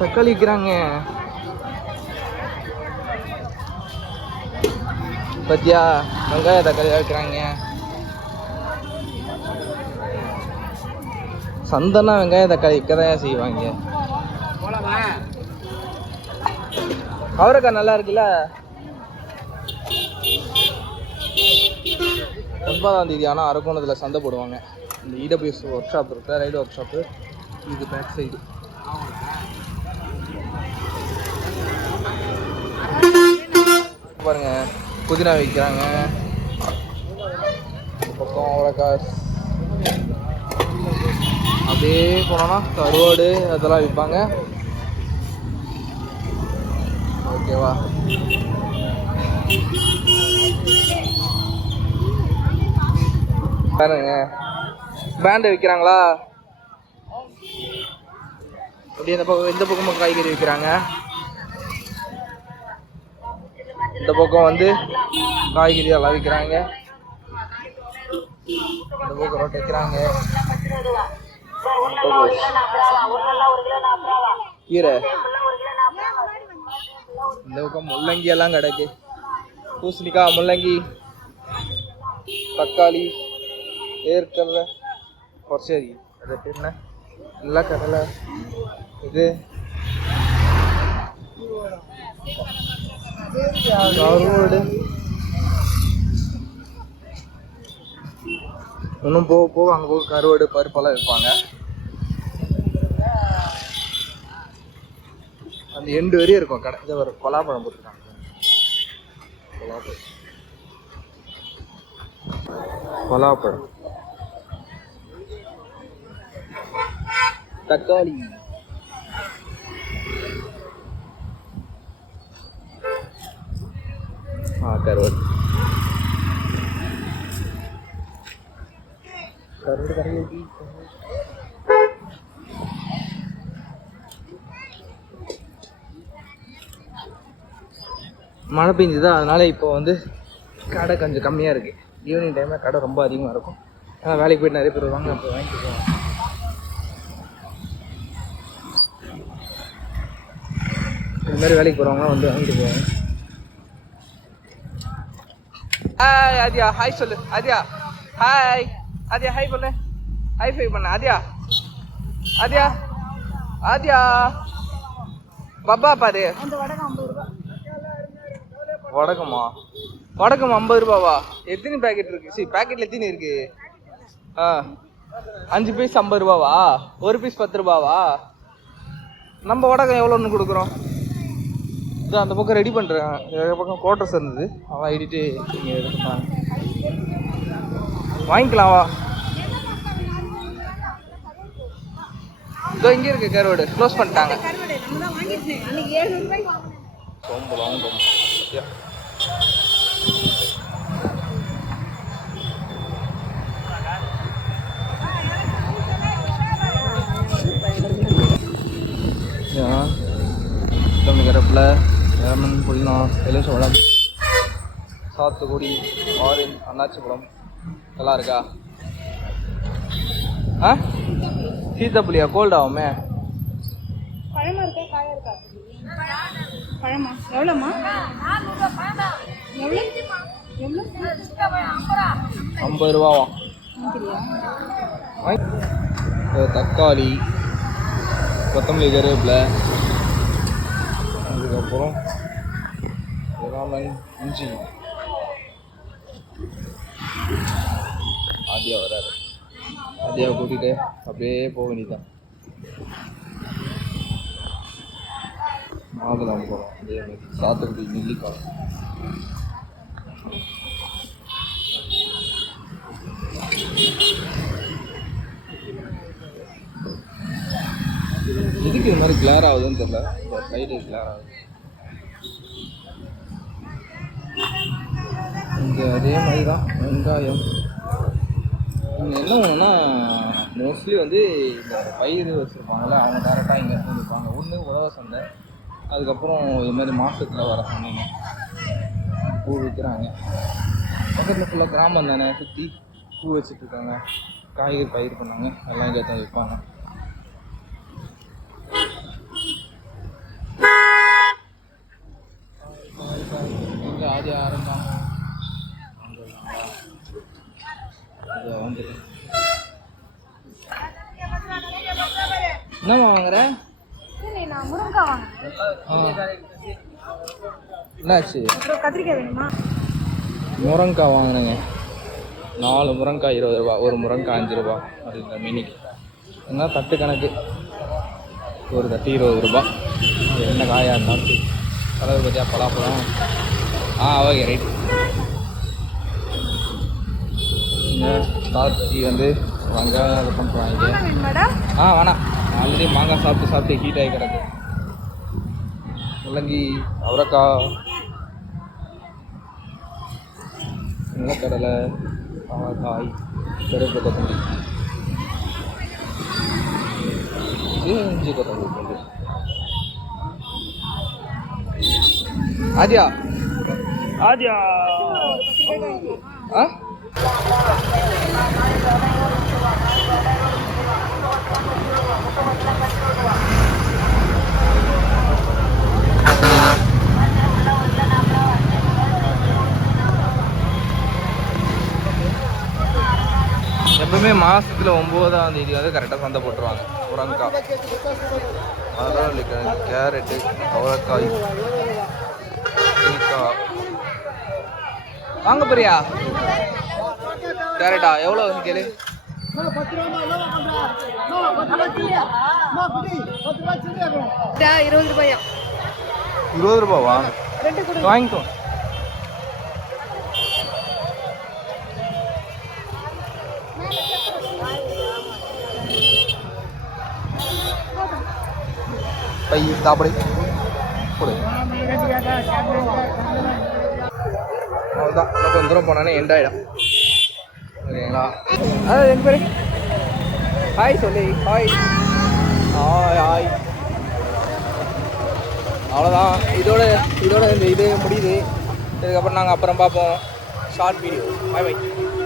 தக்காளி விற்கிறாங்க. பத்தியா வெங்காய தக்காளி விற்கிறாங்க. சந்தனா வெங்காய தக்காளி விற்கதான் செய்வாங்க. அவரைக்காய் நல்லா இருக்குல்ல. 9ஆம் தேதி ஆனால் அரக்கோணத்தில் சந்தை போடுவாங்க. இந்த இடபிள்யூஎஸ் ஒர்க் ஷாப் இருக்கா, ரைடு ஒர்க் ஷாப்பு, இது பேக் சைடு. பாருங்க புதினா விற்கிறாங்க. பக்கம் அவரைக்காய். அப்படியே போனோம்னா கருவாடு அதெல்லாம் விற்பாங்க. ஓகேவா? பாருங்க பேண்டு விற்கிறாங்களா. அப்படியே இந்த பக்கமும் காய்கறி விற்கிறாங்க. இந்த பக்கம் வந்து காய்கறி எல்லாம் விற்கிறாங்க. இந்த பக்கம் ரோட்டை விற்கிறாங்க. கீரை. இந்த பக்கம் முள்ளங்கி எல்லாம் கிடக்கு. பூசணிக்காய், முள்ளங்கி, தக்காளி, ஏற்கடலை, பொற்சேரி, அது பேர் என்ன, நிலக்கடலை, இது கருவாடு. இன்னும் போக போக அங்கே போக கருவாடு பருப்பெல்லாம் விற்பாங்க. அந்த எண்டு வரையும் இருக்கும் கடை. இதை ஒரு பலாப்பழம் போட்டுருக்காங்க. பலாப்பழம், தக்காளி, கருவாடு. கருவாடு கருவாடு. மழை பெஞ்சுதா, அதனால இப்போ வந்து கடை கொஞ்சம் கம்மியாக இருக்குது. ஈவினிங் டைமில் கடை ரொம்ப அதிகமாக இருக்கும். ஆனால் வேலைக்கு போய்ட்டு நிறைய பேர் வருவாங்க, அப்போ வாங்கிட்டு போவாங்க. இந்த மாதிரி வேலைக்கு போகிறவங்க வந்து வாங்கிட்டு போவாங்க. ஹாய் ஆதியா, ஹாய் சொல்லு ஆதியா. ஹாய் ஆதியா, ஹாய் பண்ணு, ஹாய் ஃபை பண்ண ஆதியா. ஆதியா ஆதியா பப்பா பாரு. வடகமா? வடகம் 50 ரூபாவா? எத்தனை பேக்கெட் இருக்கு? சரி, பேக்கெட்ல எத்தனை இருக்கு? 5 பீஸ் 50 ரூபாவா? ஒரு பீஸ் 10 ரூபாவா? நம்ம வடகம் எவ்வளோன்னு கொடுக்குறோம்? இது அந்த பக்கம் ரெடி பண்ணுறேன். பக்கம் குவார்டர்ஸ் இருந்தது, அவன் ஐடிட்டு இங்கே எடுத்துப்பாங்க. வாங்கிக்கலாம் வா. இதோ இங்கே இருக்கு கருவாடு, க்ளோஸ் பண்ணிட்டாங்க. சோம்பலாம் கருவேப்பில, லெமன், புதினா, எலுமிச்சம்பழம், சாத்துக்குடி, ஆரஞ்சு, அன்னாச்சி பழம் நல்லா இருக்கா? சீத்தாப்புளியா? கோல்ட் ஆகுமே. பழமா இருக்கா காயா இருக்கா? பழமா எவ்வளோமா? 50 ரூபாவா? தக்காளி, கொத்தமல்லி, கருவேப்பிலை, அதுக்கப்புறம் லெமன், இஞ்சி. ஆதியா வராரு. ஆதியாவை கூட்டிகிட்டு அப்படியே போக வேண்டியதான். மாதுளம் போகிறோம். அதே மாதிரி சாத்துக்குடி, நெல்லிக்காய். எதுக்கு இது மாதிரி கிளார் ஆகுதுன்னு தெரியல. இந்த சைடு கிளார் ஆகுது. இங்கே அதே மாதிரி தான் வெங்காயம். இங்கே என்ன ஒன்றுன்னா மோஸ்ட்லி வந்து இந்த பயிர் வச்சுருப்பாங்கள்ல, அவங்க டேரெக்டாக இங்கே இருப்பாங்க. ஒன்று உழவ சந்தை, அதுக்கப்புறம் இது மாதிரி மாதத்தில் வர சந்தைங்க பூ விற்கிறாங்க. பக்கத்தில் ஃபுல்லாக கிராமம் தானே, சுற்றி பூ வச்சுட்ருக்காங்க, காய்கறி பயிர் பண்ணாங்க, எல்லாம் இங்கே தான் விற்பாங்க. என்னம்மா வாங்குற? சரி, நான் முருங்கைக்காய் வாங்கினேன். என்னாச்சு? அப்புறம் கத்திரிக்காய் வேணுமா? முருங்கைக்காய் வாங்கினேங்க. 4 முருங்கைக்காய் 20 ரூபா, ஒரு முருங்கைக்காய் 5 ரூபா. அது இந்த மினிக்கு என்ன தட்டு கணக்கு, ஒரு தட்டு 20 ரூபா. என்ன காயாக இருந்தாலும் கலர் பற்றியா பலாப்பழம். Okay right. இங்கே கார்த்தி வந்து வெங்காயம் அது பண்ணிட்டு வாங்கிக்க. மேடம் வேணாம், ஆல்ரெடி மாங்காய் சாப்பிட்டு ஹீட் ஆகி கிடக்கு. முள்ளங்கி, அவரைக்காய், நிலக்கடலை, அவரைக்காய், கருப்பு கொத்தமல்லி, இஞ்சி கொத்தமல்லி போட்டு. ஆதியா எப்பவுமே மாதத்தில் 9ஆம் தேதி வந்து கரெக்டாக சந்தை போட்டுருவாங்க. முருங்கைக்காய், மரவள்ளிக்கிழங்கு, கேரட்டு, அவரைக்காய், கத்திரிக்காய். வாங்க பிரியா. கேரட்டா எவ்வளோ வந்து கேளு? 20 ரூபாயா? 20 ரூபாவா? வாங்கிக்கோ. பை சாப்பிடு கொடு. அவ்வளோதான், கொஞ்சம் தூரம் போனானே எண்ட் ஆகிடும். ஓகேங்களா? எங்கள் பேர் ஹாய் சொல்லி ஹாய் ஹாய். அவ்வளோதான், இதோட இந்த இது முடியுது. இதுக்கப்புறம் நாங்கள் அப்புறம் பார்ப்போம் ஷார்ட் வீடியோ. By by.